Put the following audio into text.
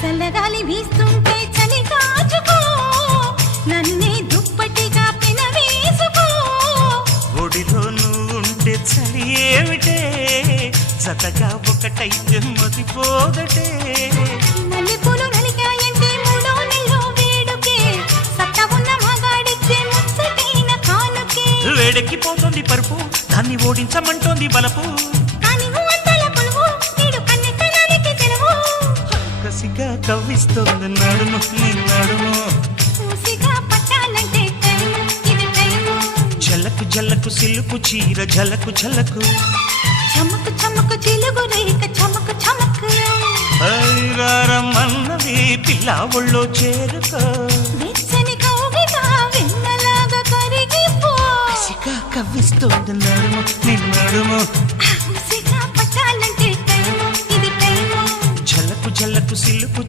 చల్లగాలి వీస్తుంటే చలి కాచుకో నన్నే దుప్పటిగా పెనవేసుకో ఒడిలో నువ్వుంటే చలి ఏమిటే జతగా ఒకటైతే మతిపోదటే మల్లెపూలు నలిగాయంటే మూడో నెలలో వేడుకే సత్తా ఉన్న మగాడిచ్చే ముచ్చటైన కానుకే వేడెక్కిపోతుంది పరుపు దాన్ని ఓడించమంటోంది బలపు కానీ అంతల పులువు నీడు కన్నెతనానికి తెలవు కసిగా కవ్విస్తోంది నడుము నీ నడుము ఊసిగా పట్టాలంటే టైము ఇది టైము జలకు జలకు సిల్లుకు చీర జలకు జలకు చమకు చమకు చిలుగు రేఖ చమకు చమకు ఐరారమన్నది పిల్ల ఒళ్ళో చేరుకో వెచ్చని కౌగిట వెన్నలాగా కరిగిపో కసిగా కవ్విస్తోంది నడుము నీ నడుము